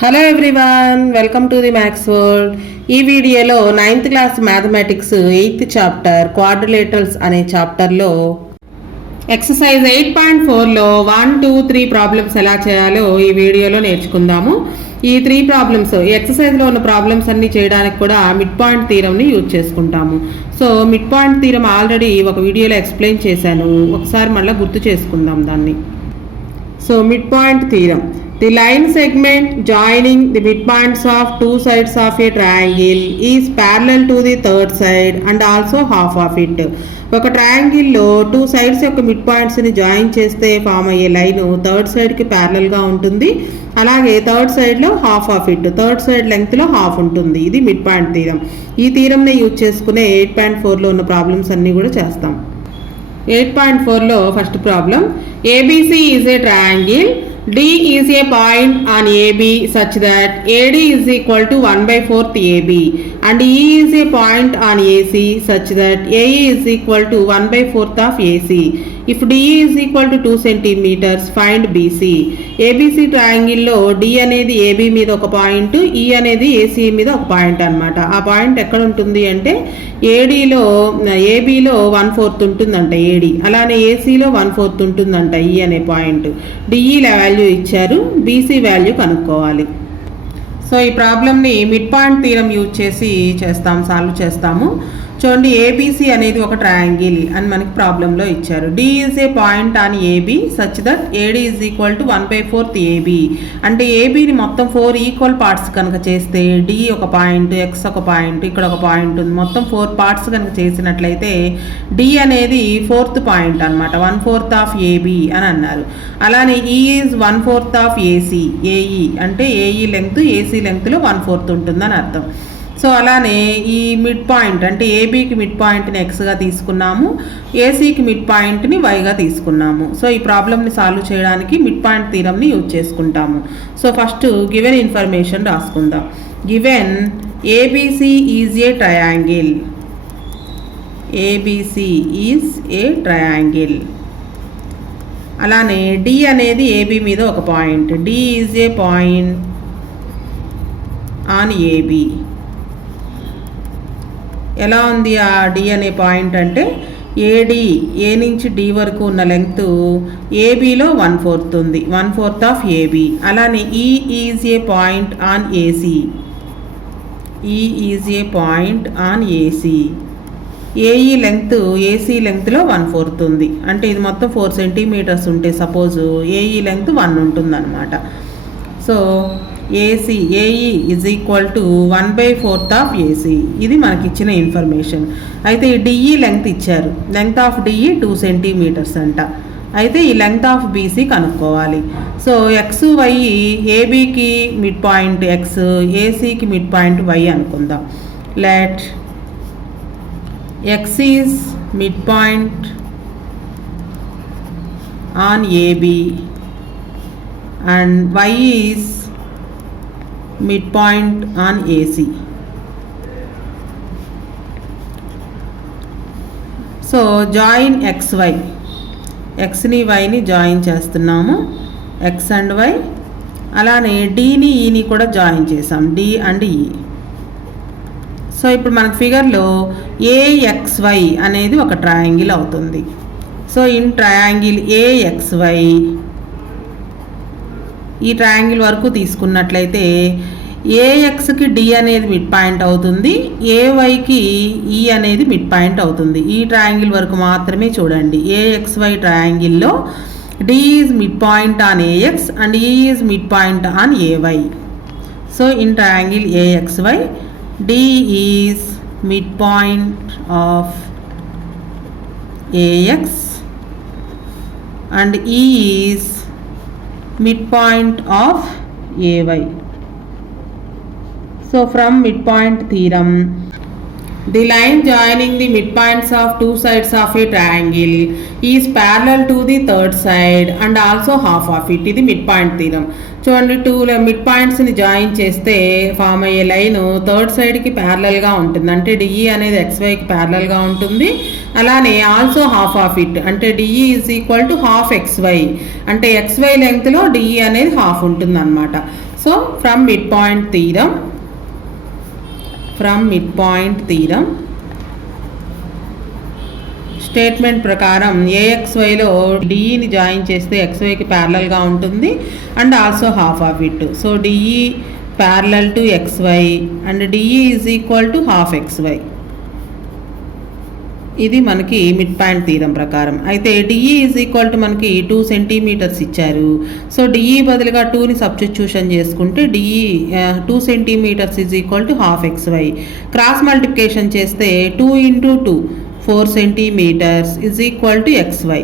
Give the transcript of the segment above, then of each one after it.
Hello everyone, welcome to the maths world. ఈ వీడియోలో 9th class mathematics 8th chapter quadrilaterals అనే చాప్టర్లో exercise 8.4లో 1, 2, 3 problems ఎలా చేయాలో ఈ వీడియోలో నేర్చుకుందాము. ఈ 3 ప్రాబ్లమ్స్ ఈ ఎక్సర్సైజ్లో ఉన్న ప్రాబ్లమ్స్ అన్ని చేయడానికి కూడా మిడ్ పాయింట్ థీరంని యూజ్ చేసుకుంటాము. So mid point theorem already ఒక వీడియోలో ఎక్స్ప్లెయిన్ చేశాను, ఒకసారి మళ్ళీ గుర్తు చేసుకుందాం దాన్ని. So mid point theorem: the line segment joining the midpoints of two sides of a triangle is parallel to the third side and also half of it. ఒక ట్రయాంగిల్లో 2 sides యొక్క మిడ్ పాయింట్స్ని జాయిన్ చేస్తే ఫామ్ అయ్యే line third సైడ్కి ప్యారలల్గా ఉంటుంది. అలాగే థర్డ్ సైడ్లో half of it, third side లెంగ్త్లో హాఫ్ ఉంటుంది. ఇది మిడ్ పాయింట్ థీరం. ఈ థీరంని యూజ్ చేసుకునే 8.4లో ఉన్న ప్రాబ్లమ్స్ అన్నీ కూడా చేస్తాం. 8.4లో first problem: ABC is a triangle. D is a point on AB such that AD is equal to 1/4 AB and E is a point on AC such that AE is equal to 1/4 of AC. If D is equal to 2 centimeters, find BC. ABC ట్రయాంగిల్లో D అనేది AB మీద ఒక point, E అనేది AC మీద ఒక point అన్నమాట. ఆ point ఎక్కడ ఉంటుంది అంటే ABలో 1/4 ఉంటుందంట AD, అలానే ACలో 1/4 ఉంటుందంట E అనే పాయింట్. DE వాల్యూ ఇచ్చారు, BC వాల్యూ కనుక్కోవాలి. సో ఈ ప్రాబ్లమ్ని మిడ్ పాయింట్ థీరం యూజ్ చేసి సాల్వ్ చేస్తాము. చూడండి, ఏబిసి అనేది ఒక ట్రయాంగిల్ అని మనకి ప్రాబ్లంలో ఇచ్చారు. D is a point on AB such that AD is equal to 1/4 AB. అంటే ఏబిని మొత్తం 4 ఈక్వల్ పార్ట్స్ కనుక చేస్తే డి ఒక పాయింట్, ఎక్స్ ఒక పాయింట్, ఇక్కడ ఒక పాయింట్ ఉంది, మొత్తం 4 పార్ట్స్ కనుక చేసినట్లయితే డి అనేది 4th పాయింట్ అనమాట, 1/4 ఆఫ్ ఏబి అని అన్నారు. అలానే E is 1/4 of AC. AE అంటే ఏఈ లెంగ్త్ ఏసీ లెంగ్త్లో 1/4 ఉంటుందని అర్థం. సో అలానే ఈ మిడ్ పాయింట్ అంటే ఏబీకి మిడ్ పాయింట్ని ఎక్స్గా తీసుకున్నాము, ఏసీకి మిడ్ పాయింట్ని వైగా తీసుకున్నాము. సో ఈ ప్రాబ్లమ్ని సాల్వ్ చేయడానికి మిడ్ పాయింట్ థీరంని యూజ్ చేసుకుంటాము. సో ఫస్ట్ గివెన్ ఇన్ఫర్మేషన్ రాసుకుందాం. Given ABC is a triangle. ABC is a triangle. అలానే డి అనేది ఏబీ మీద ఒక point. D is a point on AB. ఎలా ఉంది ఆ డి అనే పాయింట్ అంటే ఏడి, ఏ నుంచి డి వరకు ఉన్న లెంగ్త్ ఏబీలో 1/4 ఉంది, 1/4 ఆఫ్ ఏబీ. అలానే E is a point on AC. E is a point on AC. AE length AC లెంగ్త్లో 1/4 ఉంది. అంటే ఇది మొత్తం 4 సెంటీమీటర్స్ ఉంటే సపోజు ఏఈ లెంగ్త్ 1 ఉంటుందన్నమాట. So AC AE is equal to 1/4 of AC. ఇది మనకి ఇచ్చిన ఇన్ఫర్మేషన్. అయితే ఈ డిఈ లెంగ్త్ ఇచ్చారు, లెంగ్త్ ఆఫ్ డిఈ 2 సెంటీమీటర్స్ అంట. అయితే ఈ లెంగ్త్ ఆఫ్ బీసీ కనుక్కోవాలి. సో ఎక్స్ వై, ఏబీకి మిడ్ పాయింట్ ఎక్స్, ఏసీకి మిడ్ పాయింట్ వై అనుకుందాం. Let X is mid point on AB and Y is midpoint on AC. So join XY, ఎక్స్ని వైని join చేస్తున్నాము, ఎక్స్ అండ్ వై. అలానే డీని ఈని కూడా join చేసాం, డి అండ్ ఈ. సో ఇప్పుడు మనకు ఫిగర్లో AXY అనేది ఒక ట్రయాంగిల్ అవుతుంది. సో ఇన్ ట్రయాంగిల్ AXY ఈ ట్రయాంగిల్ వరకు తీసుకున్నట్లయితే ఏఎక్స్కి డి అనేది మిడ్ పాయింట్ అవుతుంది, ఏవైకి ఈ అనేది మిడ్ పాయింట్ అవుతుంది. ఈ ట్రయాంగిల్ వరకు మాత్రమే చూడండి. ఏఎక్స్వై ట్రయాంగిల్లో D is mid point on AX and E is mid point on AY. So in triangle AXY D is mid point of AX and E is midpoint of AY. So from midpoint theorem, the line joining the midpoints of 2 sides of a triangle is parallel to the third side and also half of it. ఇది midpoint theorem. చూడండి, 2 mid పాయింట్స్ని join చేస్తే form అయ్యే line third సైడ్కి ప్యారలల్గా ఉంటుంది. అంటే DE అనేది ఎక్స్వైకి ప్యారలల్గా ఉంటుంది. అలానే ఆల్సో హాఫ్ ఆఫ్ ఇట్ అంటే DE is equal to half XY. అంటే ఎక్స్వై లెంగ్త్లో డిఈ అనేది హాఫ్ ఉంటుంది అనమాట. So from mid point theorem statement ప్రకారం ఏఎక్స్వైలో డిఈని జాయిన్ చేస్తే ఎక్స్వైకి ప్యారలల్గా ఉంటుంది and also half of it. So DE parallel to XY and DE is equal to half XY. ఇది మనకి మిడ్ పాయింట్ థీరం ప్రకారం. అయితే డిఈ ఈజ్ ఈక్వల్ టు మనకి 2 సెంటీమీటర్స్ ఇచ్చారు. సో డిఈ బదులుగా 2ని సబ్స్టిట్యూషన్ చేసుకుంటే DE 2 centimetres is equal to half XY. Cross multiplication చేస్తే 2 × 2 4 centimetres is equal to XY.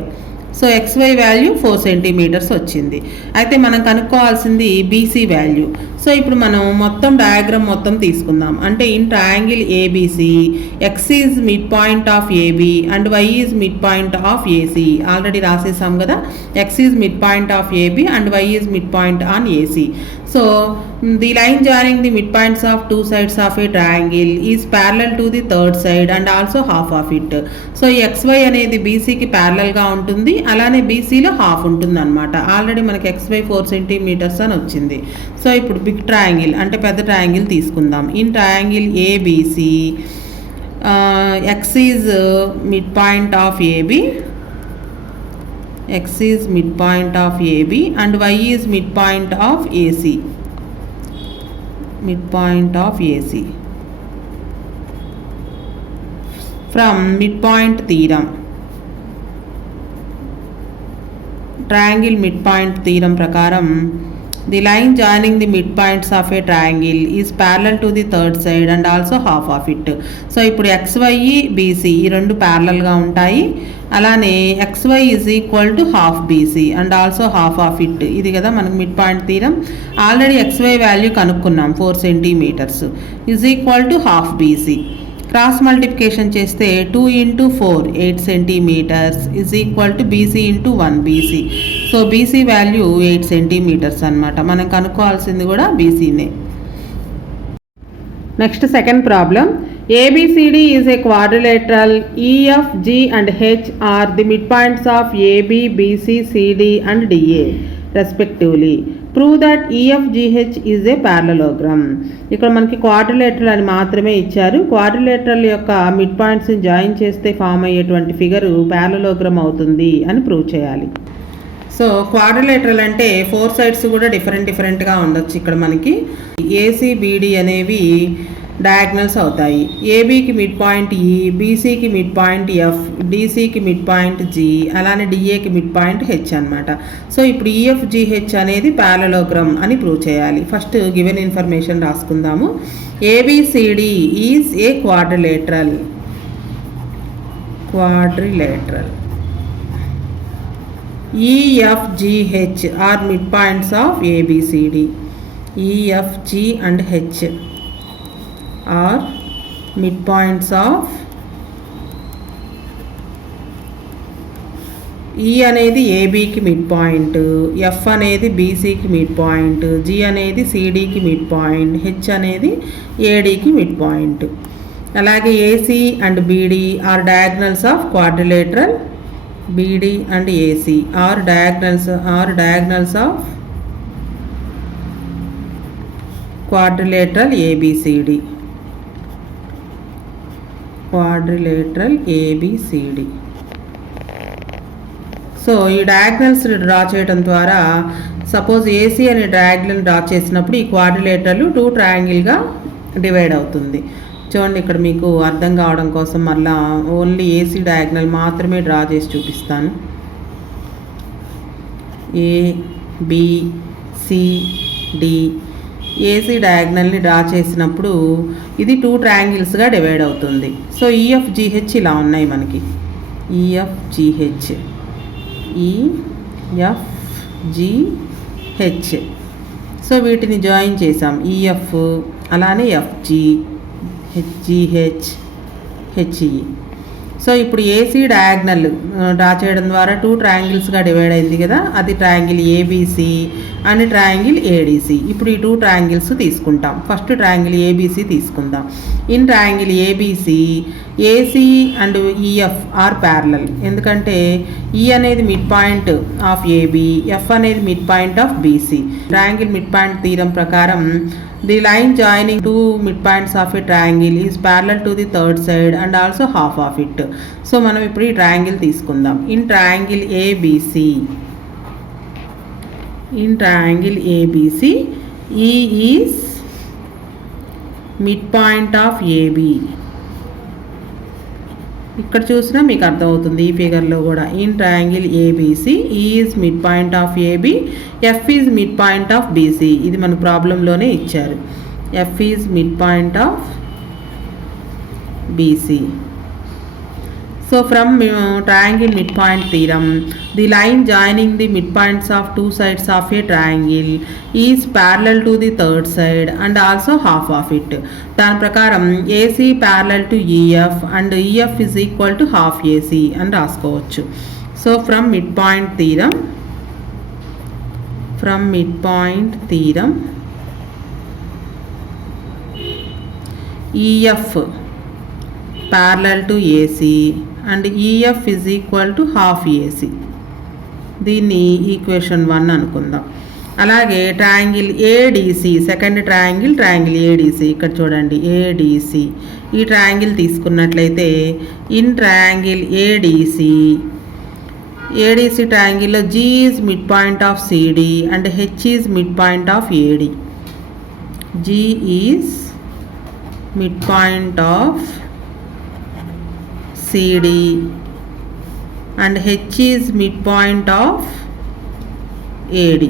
So XY value 4 centimetres వచ్చింది. అయితే మనం కనుక్కోవాల్సింది బీసీ వాల్యూ. సో ఇప్పుడు మనం మొత్తం డయాగ్రామ్ మొత్తం తీసుకుందాం. అంటే in triangle ABC X is mid point of AB and Y is mid point of AC. Already రాసేసాం కదా, X is mid point of AB and Y is mid point on AC. So the line joining the mid points of 2 sides of a triangle is parallel to the third side and also half of it. So ఈ XY అనేది బీసీకి ప్యారలల్గా ఉంటుంది, అలానే బీసీలో half ఉంటుంది అనమాట. Already మనకి ఎక్స్వై 4 సెంటీమీటర్స్ అని వచ్చింది. సో ఇప్పుడు బిగ్ ట్రయాంగిల్ అంటే పెద్ద ట్రయాంగిల్ తీసుకుందాం. In triangle ABC X is mid point of AB, x is midpoint of AB and y is midpoint of AC. Midpoint of AC. From midpoint theorem, triangle midpoint theorem prakaram, the line joining the midpoints of a triangle is parallel to the third side and also half of it. So ఇప్పుడు XY BC ఈ రెండు ప్యారలల్గా ఉంటాయి. అలానే XY is equal to half BC and also half of it. ఇది కదా మనకు mid point theorem. Already XY value కనుక్కున్నాం 4 centimetres is equal to half BC. Cross multiplication చేస్తే 2 × 4 8 centimetres is equal to BC × 1 BC. So BC value 8 centimetres అనమాట. మనం కనుక్కోవాల్సింది కూడా బీసీనే. Next second problem. ABCD is a quadrilateral. EF, G and H are the midpoints of AB, BC, CD and DA respectively. Prove that EFGH is a parallelogram. ఇక్కడ మనకి quadrilateral అని మాత్రమే ఇచ్చారు. క్వాడ్రిలేటరల్ యొక్క మిడ్ పాయింట్స్ని జాయిన్ చేస్తే form అయ్యేటువంటి figure parallelogram అవుతుంది అని ప్రూవ్ చేయాలి. సో క్వాడ్రిలేటరల్ అంటే 4 sides కూడా డిఫరెంట్గా ఉండొచ్చు. ఇక్కడ మనకి ఏసీబీడి అనేవి డయాగ్నల్స్ అవుతాయి. ఏబీకి మిడ్ పాయింట్ ఈ, బీసీకి మిడ్ పాయింట్ ఎఫ్, డీసీకి మిడ్ పాయింట్ జీ, అలానే డిఏకి మిడ్ పాయింట్ హెచ్ అనమాట. సో ఇప్పుడు ఈఎఫ్జిహెచ్ అనేది ప్యారలోగ్రామ్ అని ప్రూవ్ చేయాలి. ఫస్ట్ గివెన్ ఇన్ఫర్మేషన్ రాసుకుందాము. ABCD is a quadrilateral. EFGH are midpoints of ABCD. EFG and H are midpoints of E అనేది ఏబీకి మిడ్ పాయింట్, ఎఫ్ అనేది బీసీకి మిడ్ పాయింట్, జీ అనేది సిడీకి మిడ్ పాయింట్, హెచ్ అనేది ఏడీకి మిడ్ పాయింట్. అలాగే AC and BD are diagonals of quadrilateral. BD and AC are diagonals of quadrilateral ABCD. So ఈ diagonals draw చేయడం ద్వారా సపోజ్ ఏసీ అనే డయాగ్నల్ డ్రా చేసినప్పుడు ఈ క్వాడ్రిలేటరల్ 2 ట్రయాంగిల్గా డివైడ్ అవుతుంది. చూడండి, ఇక్కడ మీకు అర్థం కావడం కోసం మళ్ళీ ఓన్లీ ఏసీ డయాగ్నల్ మాత్రమే డ్రా చేసి చూపిస్తాను. ABCD ఏసీ డయాగ్నల్ని డ్రా చేసినప్పుడు ఇది 2 ట్రయాంగిల్స్గా డివైడ్ అవుతుంది. సో ఈఎఫ్జిహెచ్ ఇలా ఉన్నాయి మనకి. ఈఎఫ్జిహెచ్ సో వీటిని జాయిన్ చేసాం. ఈఎఫ్ అలానే ఎఫ్జి, హెచ్జిహెచ్, హెచ్ఈ. సో ఇప్పుడు ఏసీ డయాగ్నల్ డ్రా చేయడం ద్వారా 2 ట్రయాంగిల్స్గా డివైడ్ అయింది కదా, అది triangle ABC and triangle ADC. ఇప్పుడు ఈ 2 ట్రయాంగిల్స్ తీసుకుంటాం. ఫస్ట్ ట్రయాంగిల్ ఏబీసీ తీసుకుందాం. In triangle ABC AC and EF are parallel. ఎందుకంటే ఈ అనేది mid point of AB, F అనేది mid point of BC. Triangle mid point theorem ప్రకారం the line joining two midpoints of a triangle is parallel to the third side and also half of it. So మనం ఇప్పుడు ఈ triangle తీసుకుందాం. In triangle ABC, in triangle ABC E is mid point of AB. ఇక్కడ చూసినా మీకు అర్థమవుతుంది ఈ ఫిగర్లో కూడా. In triangle ABC is mid point of AB, F is mid point of BC. ఇది మన ప్రాబ్లంలోనే ఇచ్చారు. F is mid point of BC. So from triangle midpoint theorem, the line joining the midpoints of two sides of a triangle is parallel to the third side and also half of it. దాని ప్రకారం AC parallel to EF and EF is equal to half AC అని రాసుకోవచ్చు. So from midpoint theorem, from midpoint theorem EF parallel to AC and EF is equal to half AC. దీన్ని equation 1 అనుకుందాం. అలాగే triangle ADC, second triangle ADC. ఇక్కడ చూడండి ADC. ఈ triangle తీసుకున్నట్లయితే in triangle ADC ట్రయాంగిల్లో G is mid point of CD and H is mid point of AD. G is mid point of CD and H is midpoint of AD.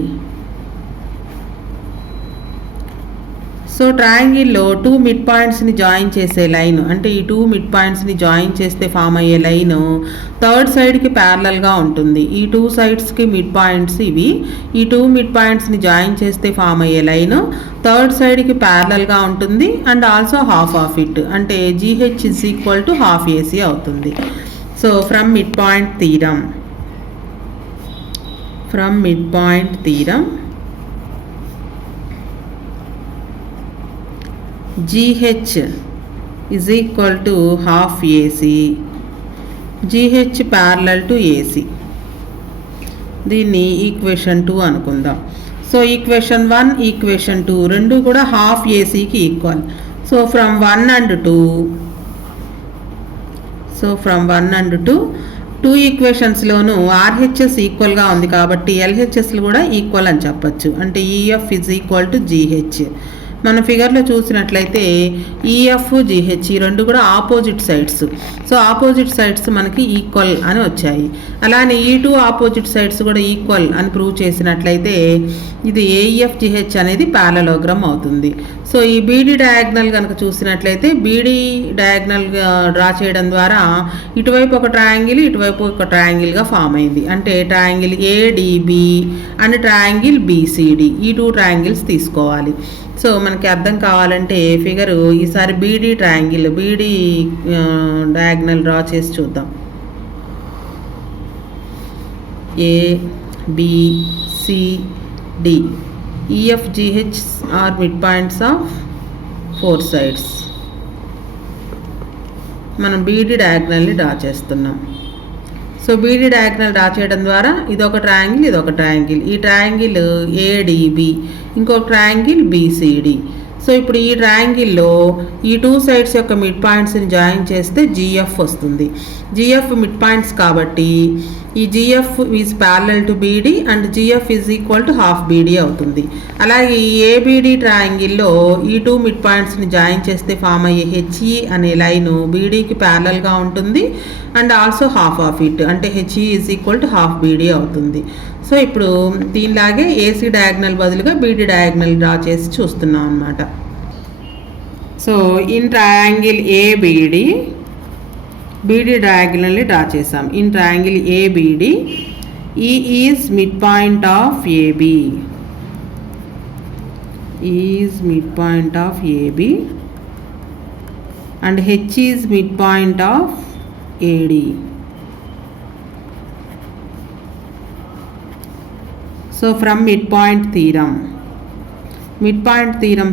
సో ట్రయాంగిల్లో 2 mid పాయింట్స్ని join చేసే line, అంటే ఈ 2 mid పాయింట్స్ని join చేస్తే form అయ్యే line third సైడ్కి ప్యారలల్గా ఉంటుంది. ఈ 2 సైడ్స్కి మిడ్ పాయింట్స్ ఇవి. ఈ 2 మిడ్ పాయింట్స్ని జాయిన్ చేస్తే ఫామ్ అయ్యే లైన్ థర్డ్ సైడ్కి ప్యారలల్గా ఉంటుంది and also half of it, అంటే GH is equal to half AC అవుతుంది. So from mid point theorem, GH is equal to half AC, GH parallel to AC. దీన్ని equation 2 అనుకుందాం. So equation 1, equation 2 రెండు కూడా half ఏసీకి equal. So from 1 and 2 2 ఈక్వేషన్స్లోనూ RHS ఈక్వల్గా ఉంది కాబట్టి LHSలు కూడా ఈక్వల్ అని చెప్పచ్చు. అంటే EF is equal to GH. మన ఫిగర్లో చూసినట్లయితే EF GH ఈ రెండు కూడా opposite sides. So opposite sides మనకి ఈక్వల్ అని వచ్చాయి. అలానే ఈ 2 ఆపోజిట్ సైడ్స్ కూడా ఈక్వల్ అని ప్రూవ్ చేసినట్లయితే ఇది AEF GH అనేది ప్యారలలోగ్రామ్ అవుతుంది. సో ఈ BD డయాగ్నల్ కనుక చూసినట్లయితే BD డయాగ్నల్ డ్రా చేయడం ద్వారా ఇటువైపు ఒక ట్రయాంగిల్, ఇటువైపు ఒక ట్రయాంగిల్గా ఫామ్ అయింది. అంటే triangle ADB and triangle BCD ఈ 2 ట్రయాంగిల్స్ తీసుకోవాలి. సో మనకి అర్థం కావాలంటే ఫిగరు ఈసారి BD డయాగ్నల్ డ్రా చేసి చూద్దాం. ABCD EF GH are mid points of 4 sides. మనం BD డయాగ్నల్ని డ్రా చేస్తున్నాం. సో BD డయాగ్నల్ డ్రా చేయడం ద్వారా ఇదొక ట్రయాంగిల్, ఇదొక ట్రయాంగిల్. ఈ ట్రయాంగిల్ ADB, ఇంకొక ట్రయాంగిల్ BCD. సో ఇప్పుడు ఈ ట్రయాంగిల్లో ఈ 2 సైడ్స్ యొక్క మిడ్ పాయింట్స్ని జాయిన్ చేస్తే GF వస్తుంది. GF మిడ్ పాయింట్స్ కాబట్టి ఈ GF is parallel to BD and GF is equal to half BD అవుతుంది. అలాగే ఈ ABD ట్రయాంగిల్లో ఈ 2 మిడ్ పాయింట్స్ని జాయిన్ చేస్తే ఫామ్ అయ్యే HE అనే లైను BDకి ప్యారలల్గా ఉంటుంది and also half of it, అంటే HE is equal to half BD అవుతుంది. సో ఇప్పుడు దీనిలాగే AC డయాగ్నల్ బదులుగా BD డయాగ్నల్ డ్రా చేసి చూస్తున్నాం అన్నమాట. So in triangle ABD BD డయాగ్నల్ని డ్రా చేసాం. In triangle ABD E is mid point of AB, and H is midpoint of AD. So from midpoint theorem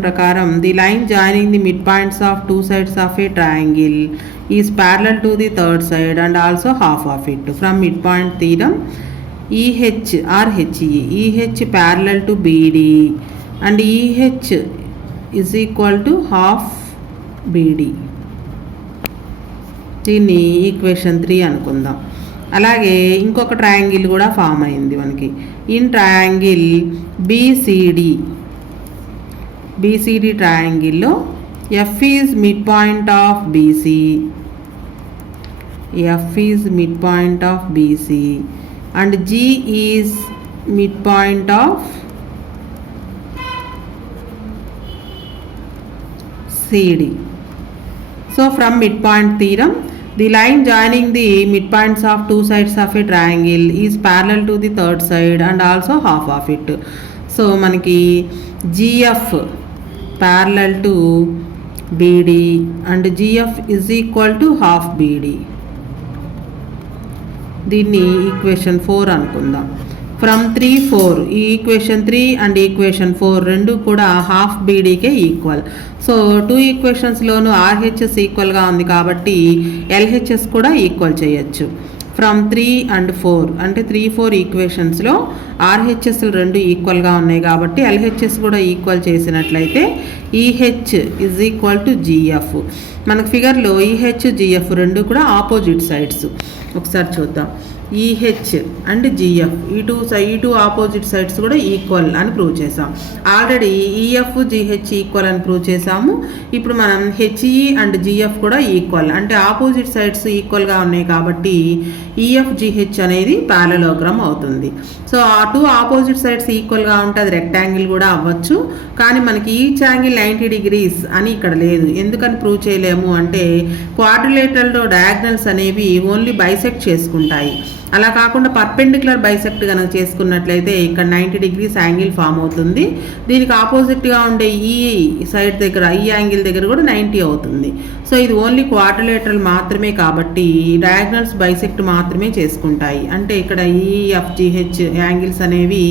prakaram, the line joining the midpoints of two sides of a triangle is parallel to the third side and also half of it. From midpoint theorem, EH or HE, EH parallel to BD and EH is equal to half BD. దీన్ని equation 3 అనుకుందాం. అలాగే ఇంకొక triangle కూడా form అయింది మనకి. In triangle BCD ట్రయాంగిల్లో F is mid point of BC and G is midpoint of CD. So from midpoint theorem, the line joining the midpoints of two sides of a triangle is parallel to the third side and also half of it. So manaki GF parallel to BD and GF is equal to half BD. దీన్ని equation 4 అనుకుందాం. From 3-4 ఈ equation 3 and equation 4 రెండు కూడా half బీడీకే equal. So 2 ఈక్వేషన్స్లోనూ RHS ఈక్వల్గా ఉంది కాబట్టి LHS కూడా equal చేయొచ్చు. ఫ్రమ్ 3 and 4 అంటే 3-4 ఈక్వేషన్స్లో ఆర్హెచ్ఎస్లు రెండు ఈక్వల్గా ఉన్నాయి కాబట్టి ఎల్హెచ్ఎస్ కూడా ఈక్వల్ చేసినట్లయితే EH is equal to GF. మనకు ఫిగర్లో ఈహెచ్ జిఎఫ్ రెండు కూడా ఆపోజిట్ సైడ్స్. ఒకసారి చూద్దాం. ఈహెచ్ అండ్ జిఎఫ్ ఈ టూ ఆపోజిట్ సైడ్స్ కూడా ఈక్వల్ అని ప్రూవ్ చేసాం. ఆల్రెడీ ఈఎఫ్ జిహెచ్ ఈక్వల్ అని ప్రూవ్ చేసాము. ఇప్పుడు మనం హెచ్ఈ అండ్ జిఎఫ్ కూడా ఈక్వల్ అంటే ఆపోజిట్ సైడ్స్ ఈక్వల్గా ఉన్నాయి కాబట్టి ఈఎఫ్ జిహెచ్ అనేది పారలోగ్రామ్ అవుతుంది. సో ఆ టూ ఆపోజిట్ సైడ్స్ ఈక్వల్గా ఉంటే అది రెక్టాంగిల్ కూడా అవ్వచ్చు. కానీ మనకి ఈచ్ యాంగిల్ 90 degrees అని ఇక్కడ లేదు. ఎందుకని ప్రూవ్ చేయలేము అంటే క్వాడ్రిలేటరల్లో డయాగ్నల్స్ అనేవి ఓన్లీ బైసెక్ట్ చేసుకుంటాయి. అలా కాకుండా పర్పెండిక్యులర్ బైసెక్ట్ కనుక చేసుకున్నట్లయితే ఇక్కడ 90 degrees యాంగిల్ ఫామ్ అవుతుంది. దీనికి ఆపోజిట్గా ఉండే ఈ సైడ్ దగ్గర ఈ యాంగిల్ దగ్గర కూడా 90 అవుతుంది. సో ఇది ఓన్లీ క్వాడ్రిలేటరల్ మాత్రమే కాబట్టి డయాగ్నల్స్ బైసెక్ట్ మాత్రమే చేసుకుంటాయి. అంటే ఇక్కడ ఈఎఫ్జిహెచ్ యాంగిల్స్ అనేవి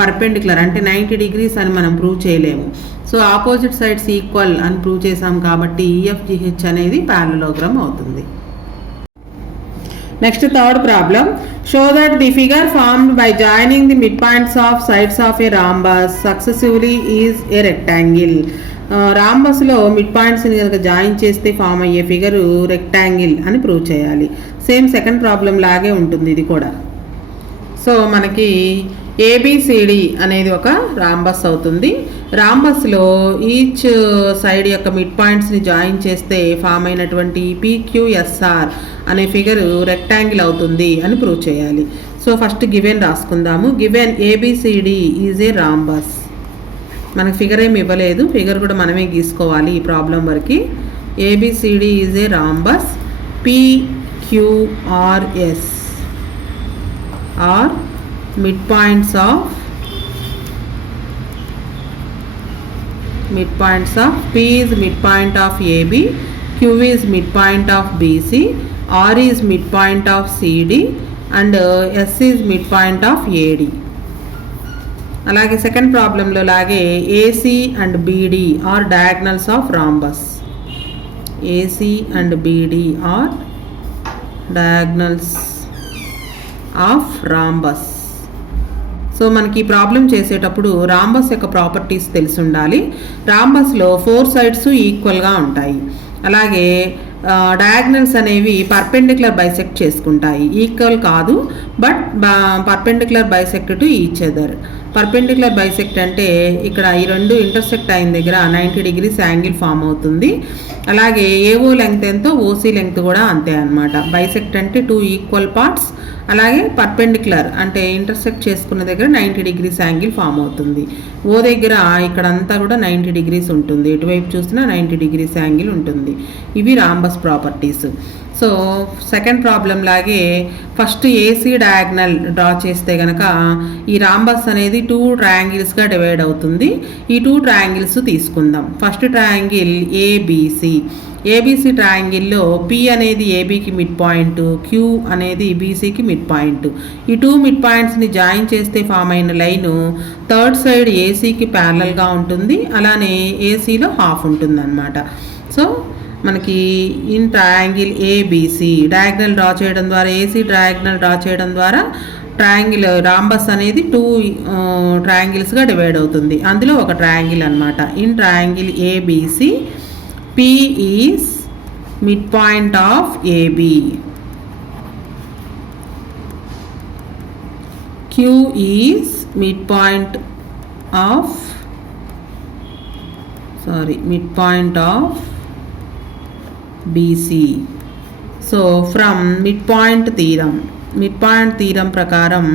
పర్పెండిక్యులర్ అంటే 90 degrees అని మనం ప్రూవ్ చేయలేము. సో ఆపోజిట్ సైడ్స్ ఈక్వల్ అని ప్రూవ్ చేసాం కాబట్టి ఈఎఫ్జిహెచ్ అనేది పారలోగ్రామ్ అవుతుంది. Next, third problem. Show that the figure formed by joining the midpoints of sides of a rhombus successively is a rectangle. రాంబస్లో మిడ్ పాయింట్స్ని కనుక జాయిన్ చేస్తే ఫామ్ అయ్యే ఫిగరు రెక్టాంగిల్ అని ప్రూవ్ చేయాలి. సేమ్ సెకండ్ ప్రాబ్లం లాగే ఉంటుంది ఇది కూడా. సో మనకి ఏబిసిడి అనేది ఒక రాంబస్ అవుతుంది. రాంబస్లో ఈచ్ సైడ్ యొక్క మిడ్ పాయింట్స్ని జాయిన్ చేస్తే ఫామ్ అయినటువంటి పిక్యూఎస్ఆర్ అనే ఫిగర్ రెక్టాంగిల్ అవుతుంది అని ప్రూవ్ చేయాలి. సో ఫస్ట్ గివెన్ రాసుకుందాము. Given ABCD is a rhombus. మనకు ఫిగర్ ఏమి ఇవ్వలేదు, ఫిగర్ కూడా మనమే గీసుకోవాలి ఈ ప్రాబ్లం వరకు. ABCD is a rhombus PQRS are midpoints of P is midpoint of AB, Q is midpoint of BC, R is midpoint of CD and S is midpoint of AD. అలాగే second ప్రాబ్లంలో లాగే AC and BD are diagonals of rhombus. AC and BD are diagonals of rhombus. So మనకి problem చేసేటప్పుడు rhombus యొక్క properties తెలిసి ఉండాలి. రాంబస్లో 4 sides ఈక్వల్గా ఉంటాయి. అలాగే డయాగ్నల్స్ అనేవి పర్పెండిక్యులర్ బైసెక్ట్ చేసుకుంటాయి. ఈక్వల్ కాదు, but perpendicular bisect to each other. Perpendicular bisect అంటే ఇక్కడ ఈ రెండు ఇంటర్సెక్ట్ అయిన దగ్గర 90 degrees యాంగిల్ ఫామ్ అవుతుంది. అలాగే ఏఓ లెంగ్త్ ఎంతో ఓసీ లెంగ్త్ కూడా అంతే అనమాట. బైసెక్ట్ అంటే 2 ఈక్వల్ పార్ట్స్. అలాగే పర్పెండిక్యులర్ అంటే ఇంటర్సెక్ట్ చేసుకున్న దగ్గర 90 degrees యాంగిల్ ఫామ్ అవుతుంది. ఓ దగ్గర ఇక్కడంతా కూడా 90 degrees ఉంటుంది. ఎటువైపు చూసినా 90 degrees యాంగిల్ ఉంటుంది. ఇవి rhombus properties. So second problem లాగే ఫస్ట్ ఏసీ డయాగ్నల్ డ్రా చేస్తే కనుక ఈ రాంబస్ అనేది 2 ట్రయాంగిల్స్గా డివైడ్ అవుతుంది. ఈ 2 ట్రయాంగిల్స్ తీసుకుందాం. First triangle ABC. ఏబిసి ట్రయాంగిల్లో పి అనేది ఏబికి మిడ్ పాయింట్, క్యూ అనేది బీసీకి మిడ్ పాయింట్. ఈ 2 మిడ్ పాయింట్స్ని జాయిన్ చేస్తే ఫామ్ అయిన లైను థర్డ్ సైడ్ ఏసీకి ప్యారలల్గా ఉంటుంది, అలానే ఏసీలో హాఫ్ ఉంటుంది అన్నమాట. సో మనకి in triangle ABC diagonal draw చేయడం ద్వారా, ఏసీ డయాగ్నల్ డ్రా చేయడం ద్వారా ట్రయాంగిల్ రాంబస్ అనేది 2 ట్రయాంగిల్స్గా డివైడ్ అవుతుంది. అందులో ఒక ట్రయాంగిల్ అనమాట. In triangle ABC P is mid point of AB, Q is mid point of BC. So from mid point theorem ప్రకారం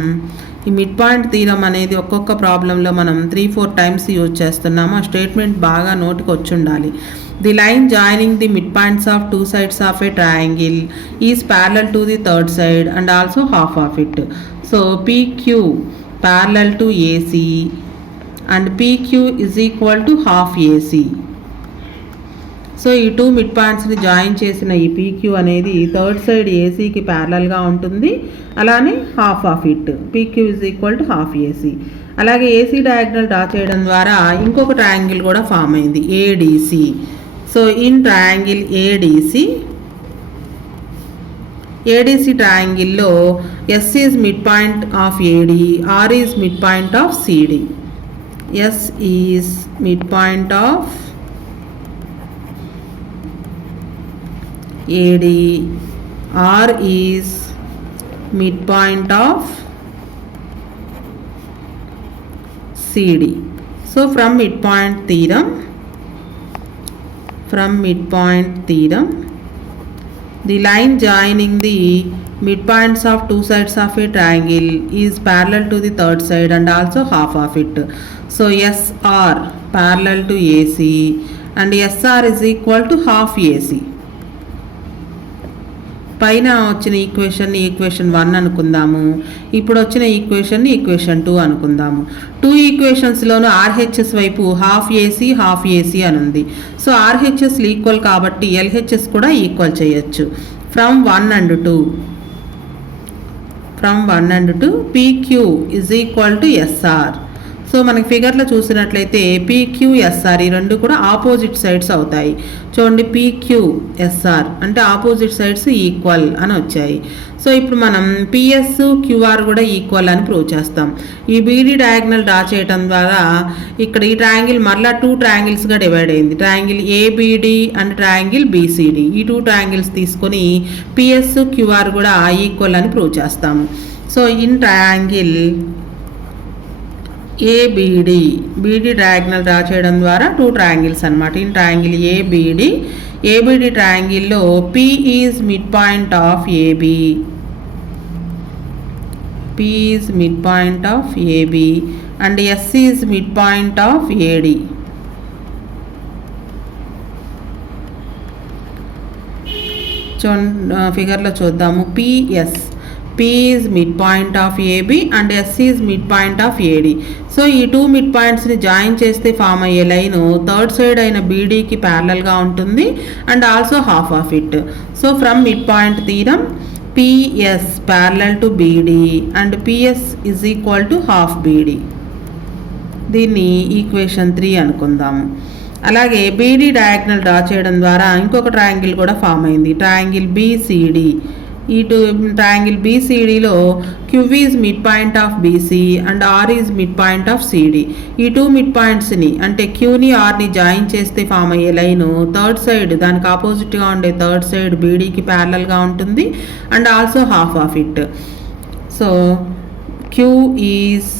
ఈ మిడ్ పాయింట్ థీరం అనేది ఒక్కొక్క ప్రాబ్లంలో మనం 3-4 టైమ్స్ యూజ్ చేస్తున్నాము. ఆ స్టేట్మెంట్ బాగా నోటికి వచ్చి ఉండాలి. The line joining the mid points of 2 sides of a triangle is parallel to the third side and also half of it. So PQ parallel to AC and PQ is equal to half AC. So ఈ 2 mid పాయింట్స్ని join చేసిన ఈ PQ అనేది third side ఏసీకి ప్యారలల్గా ఉంటుంది, అలానే half of it. PQ is equal to half AC. అలాగే ఏసీ డయాగ్నల్ డ్రా చేయడం ద్వారా ఇంకొక ట్రయాంగిల్ కూడా ఫామ్ అయింది, ADC. So in triangle ADC ట్రయాంగిల్లో S is mid point of AD, R is mid point of CD. S is mid point of AD, R is midpoint of CD. So from midpoint theorem, the line joining the midpoints of 2 sides of a triangle is parallel to the third side and also half of it. So SR parallel to AC and SR is equal to half AC. పైన వచ్చిన equation 1 అనుకుందాము. ఇప్పుడు వచ్చిన equation 2 అనుకుందాము. 2 ఈక్వేషన్స్లోనూ RHS వైపు half AC అని ఉంది. సో RHSలు ఈక్వల్ కాబట్టి LHS కూడా ఈక్వల్ చేయొచ్చు. From 1 and 2 PQ is equal to SR. So మనకి ఫిగర్లో చూసినట్లయితే PQSR ఈ రెండు కూడా ఆపోజిట్ సైడ్స్ అవుతాయి. చూడండి, PQSR అంటే ఆపోజిట్ సైడ్స్ ఈక్వల్ అని వచ్చాయి. సో ఇప్పుడు మనం PSQR కూడా ఈక్వల్ అని ప్రూవ్ చేస్తాం. ఈ BD డయాగ్నల్ డ్రా చేయడం ద్వారా ఇక్కడ ఈ ట్రయాంగిల్ మరలా 2 ట్రయాంగిల్స్గా డివైడ్ అయింది. Triangle ABD and triangle BCD. ఈ 2 ట్రయాంగిల్స్ తీసుకొని PSQR కూడా ఈక్వల్ అని ప్రూవ్ చేస్తాము. So in triangle BD diagonal draw చేయడం ద్వారా 2 ట్రయాంగిల్స్ అనమాట. In triangle ABD ట్రయాంగిల్లో P is mid point of AB and S is mid point of AD. ఫిగర్లో చూద్దాము. P is midpoint of AB and S is midpoint of AD. So ఈ 2 mid పాయింట్స్ని join చేస్తే form అయ్యే line third side అయిన BDకి ప్యారలల్గా ఉంటుంది and also half of it. So from mid point theorem PS parallel to BD and PS is equal to half BD. దీన్ని equation 3 అనుకుందాము. అలాగే BD డయాగ్నల్ డ్రా చేయడం ద్వారా ఇంకొక ట్రయాంగిల్ కూడా ఫామ్ అయింది, ట్రయాంగిల్ BCD. ఈ ట్రయాంగిల్ BCDలో Q is mid point of BC and R is mid point of CD. ఈ 2 మిడ్ పాయింట్స్ని అంటే Qని Rని జాయిన్ చేస్తే ఫామ్ అయ్యే లైను థర్డ్ సైడ్, దానికి ఆపోజిట్గా ఉండే థర్డ్ సైడ్ BDకి ప్యారలల్గా ఉంటుంది and also half of it. So Q is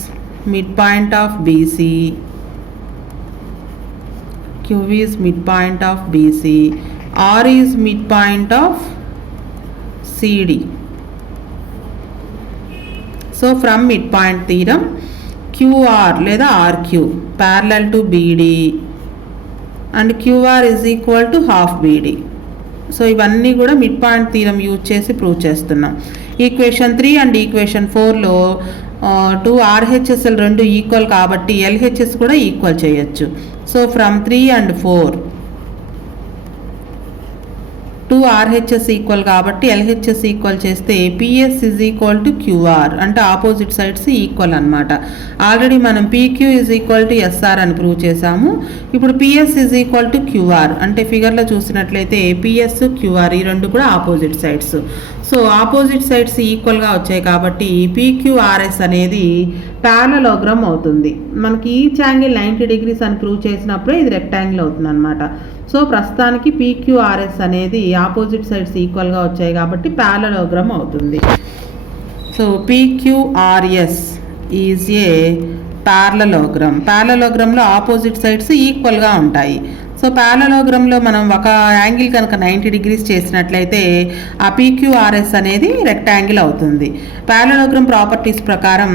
mid point of BC, Q is mid point of BC, R is mid point of CD. So from mid point theorem QR లేదా RQ parallel to BD and QR is equal to half BD. So ఇవన్నీ కూడా mid point theorem use చేసి prove చేస్తున్నాం. Equation 3 and equation 4లో 2 RHSలు రెండు equal కాబట్టి LHS కూడా equal చేయొచ్చు. So from 3 and 4 2 RHS equal కాబట్టి LHS ఈక్వల్ చేస్తే PS is equal to QR అంటే ఆపోజిట్ సైడ్స్ ఈక్వల్ అనమాట. ఆల్రెడీ మనం PQ is equal to SR అని ప్రూవ్ చేసాము. ఇప్పుడు PS is equal to QR అంటే ఫిగర్లో చూసినట్లయితే PS QR ఈ రెండు కూడా opposite sides. So opposite sides ఈక్వల్గా వచ్చాయి కాబట్టి PQRS అనేది ప్యారలలోగ్రామ్ అవుతుంది. మనకి ఈచ్ యాంగిల్ 90 degrees అని ప్రూవ్ చేసినప్పుడే ఇది రెక్టాంగిల్ అవుతుంది అనమాట. సో ప్రస్తుతానికి PQRS అనేది ఆపోజిట్ సైడ్స్ ఈక్వల్గా వచ్చాయి కాబట్టి ప్యారలలోగ్రామ్ అవుతుంది. So PQRS is a parallelogram. ప్యారలలోగ్రామ్లో ఆపోజిట్ సైడ్స్ ఈక్వల్గా ఉంటాయి. సో ప్యారలలోగ్రామ్లో మనం ఒక యాంగిల్ కనుక 90 degrees చేసినట్లయితే ఆ PQRS అనేది రెక్టాంగిల్ అవుతుంది. ప్యారలలోగ్రామ్ ప్రాపర్టీస్ ప్రకారం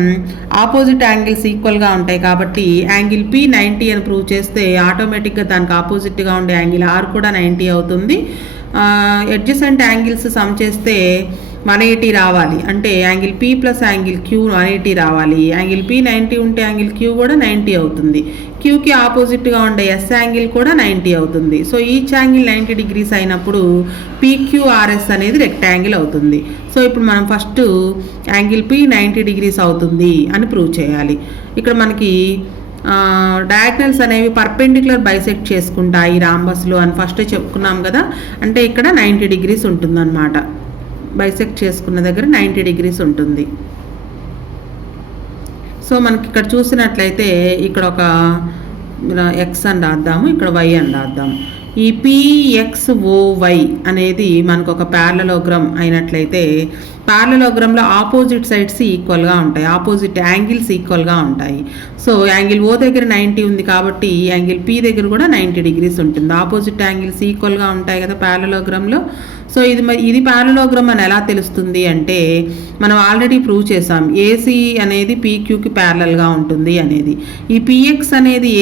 ఆపోజిట్ యాంగిల్స్ ఈక్వల్గా ఉంటాయి కాబట్టి యాంగిల్ P 90 అని ప్రూవ్ చేస్తే ఆటోమేటిక్గా దానికి ఆపోజిట్గా ఉండే యాంగిల్ R కూడా 90 అవుతుంది. అడ్జసెంట్ యాంగిల్స్ సమ్ చేస్తే 180 రావాలి. అంటే angle P plus angle Q 180 రావాలి. యాంగిల్ P 90 ఉంటే యాంగిల్ Q కూడా 90 అవుతుంది. Qకి ఆపోజిట్గా ఉండే S యాంగిల్ కూడా 90 అవుతుంది. సో ఈచ్ యాంగిల్ 90 degrees అయినప్పుడు PQRS అనేది రెక్టాంగిల్ అవుతుంది. సో ఇప్పుడు మనం ఫస్ట్ యాంగిల్ P 90 degrees అవుతుంది అని ప్రూవ్ చేయాలి. ఇక్కడ మనకి డయాగ్నల్స్ అనేవి పర్పెండిక్యులర్ బైసెక్ట్ చేసుకుంటాయి రాంబస్లో అని ఫస్ట్ చెప్పుకున్నాం కదా. అంటే ఇక్కడ 90 degrees ఉంటుందన్నమాట. బైసెక్ట్ చేసుకున్న దగ్గర 90 degrees ఉంటుంది. సో మనకి ఇక్కడ చూసినట్లయితే ఇక్కడ ఒక X అని రాద్దాము, ఇక్కడ Y అని రాద్దాము. ఈ PXOY అనేది మనకు ఒక ప్యారలలోగ్రామ్ అయినట్లయితే ప్యారలలోగ్రామ్లో ఆపోజిట్ సైడ్స్ ఈక్వల్గా ఉంటాయి, ఆపోజిట్ యాంగిల్స్ ఈక్వల్గా ఉంటాయి. సో యాంగిల్ O దగ్గర 90 ఉంది కాబట్టి యాంగిల్ P దగ్గర కూడా 90 degrees ఉంటుంది. ఆపోజిట్ యాంగిల్స్ ఈక్వల్గా ఉంటాయి కదా ప్యారలలోగ్రామ్లో. సో ఇది ప్యారలలోగ్రామ్ అని ఎలా తెలుస్తుంది అంటే మనం ఆల్రెడీ ప్రూవ్ చేసాం AC అనేది PQకి ప్యారలల్గా ఉంటుంది అనేది. ఈ PX అనేది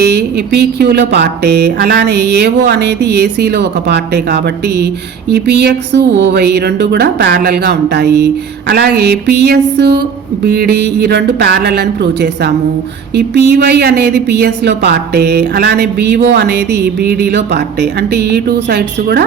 PQలో పార్టే, అలానే AO అనేది ACలో ఒక పార్టే కాబట్టి ఈ PX OY రెండు కూడా ప్యారలల్గా ఉంటాయి. అలాగే PS BD ఈ రెండు ప్యారలల్ అని ప్రూవ్ చేసాము. ఈ PY అనేది PSలో పార్టే, అలానే BO అనేది BDలో పార్టే. అంటే ఈ టూ సైడ్స్ కూడా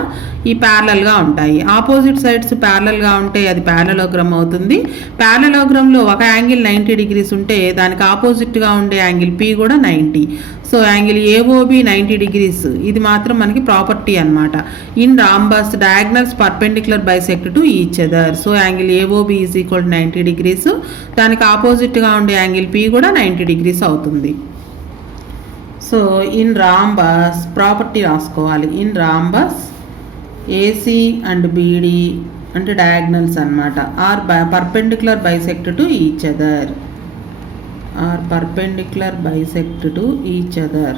ఈ ప్యారలల్గా ఉంటాయి. ఆపోజిట్ సైడ్స్ ప్యారలల్గా ఉంటే అది ప్యారలలోగ్రామ్ అవుతుంది. ప్యారలలోగ్రామ్లో ఒక యాంగిల్ 90 degrees ఉంటే దానికి ఆపోజిట్గా ఉండే యాంగిల్ P కూడా 90. సో యాంగిల్ AOB 90 degrees ఇది మాత్రం మనకి ప్రాపర్టీ అనమాట. In rhombus diagonals perpendicular bisect to each other. So angle AOB is equal to 90 degrees. దానికి ఆపోజిట్గా ఉండే యాంగిల్ P కూడా 90 degrees అవుతుంది. సో ఇన్ రాంబస్ ప్రాపర్టీ రాసుకోవాలి. In rhombus AC and BD అంటే డయాగ్నల్స్ అనమాట are perpendicular bisect to each other. Are perpendicular bisect to each other.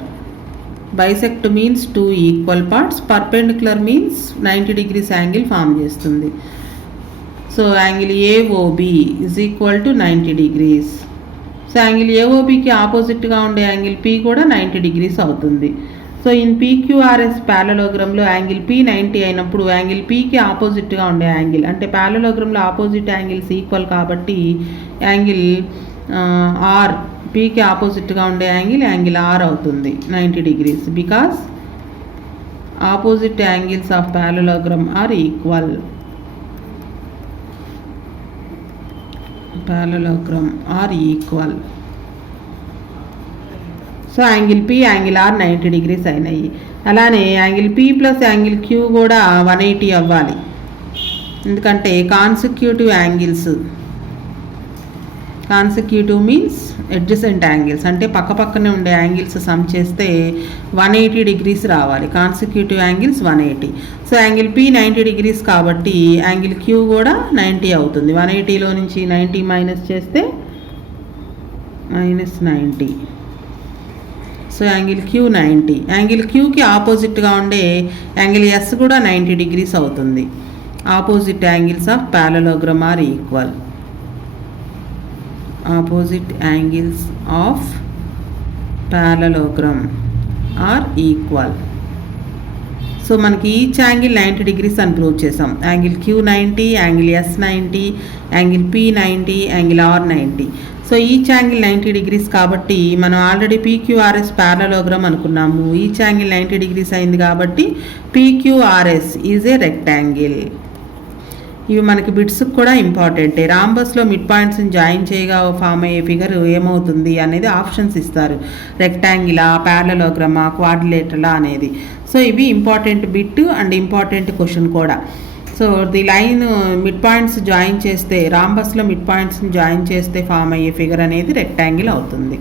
Bisect means two equal parts, perpendicular means 90 degrees angle form చేస్తుంది. So angle AOB is equal to 90 degrees. So angle AOBకి ఆపోజిట్గా ఉండే angle P కూడా 90 degrees అవుతుంది. So in PQRS ప్యారలలోగ్రామ్లో angle P 90 అయినప్పుడు angle Pకి ఆపోజిట్గా ఉండే యాంగిల్ అంటే ప్యారలలోగ్రామ్లో ఆపోజిట్ యాంగిల్స్ ఈక్వల్ కాబట్టి యాంగిల్ R Pకి ఆపోజిట్గా ఉండే యాంగిల్ R అవుతుంది 90 degrees because opposite angles of parallelogram are equal. Parallelogram are equal. So angle P angle R 90 degrees అయినాయి. అలానే angle P plus angle Q కూడా 180 అవ్వాలి. ఎందుకంటే consecutive angles, consecutive means adjacent angles అంటే పక్కపక్కనే ఉండే యాంగిల్స్ సమ్ చేస్తే 180 degrees రావాలి. Consecutive angles 180. So angle P 90 degrees కాబట్టి యాంగిల్ Q కూడా 90 అవుతుంది. 180లో నుంచి 90 మైనస్ చేస్తే -90. So angle Q 90. యాంగిల్ Qకి ఆపోజిట్గా ఉండే యాంగిల్ S కూడా 90 degrees అవుతుంది. Opposite angles of parallelogram are equal. Opposite angles of parallelogram are equal. So మనకి ఈచ్ యాంగిల్ 90 degrees అని ప్రూవ్ చేసాం. Angle Q90, angle S90, angle P90, angle R90. So each angle 90 degrees కాబట్టి మనం already PQRS parallelogram అనుకున్నాము. Each angle 90 degrees అయింది కాబట్టి PQRS is a rectangle. ఇవి మనకి బిట్స్కి కూడా ఇంపార్టెంటే. రాంబస్లో మిడ్ పాయింట్స్ని జాయిన్ చేయగా ఫామ్ అయ్యే ఫిగర్ ఏమవుతుంది అనేది ఆప్షన్స్ ఇస్తారు. రెక్టాంగిలా, ప్యారలోగ్రామా, క్వాడ్రిలేటరలా అనేది. సో ఇవి important bit and important question కూడా. So the line mid points join చేస్తే, రాంబస్లో మిడ్ పాయింట్స్ని జాయిన్ చేస్తే ఫామ్ అయ్యే ఫిగర్ అనేది రెక్టాంగిల్ అవుతుంది.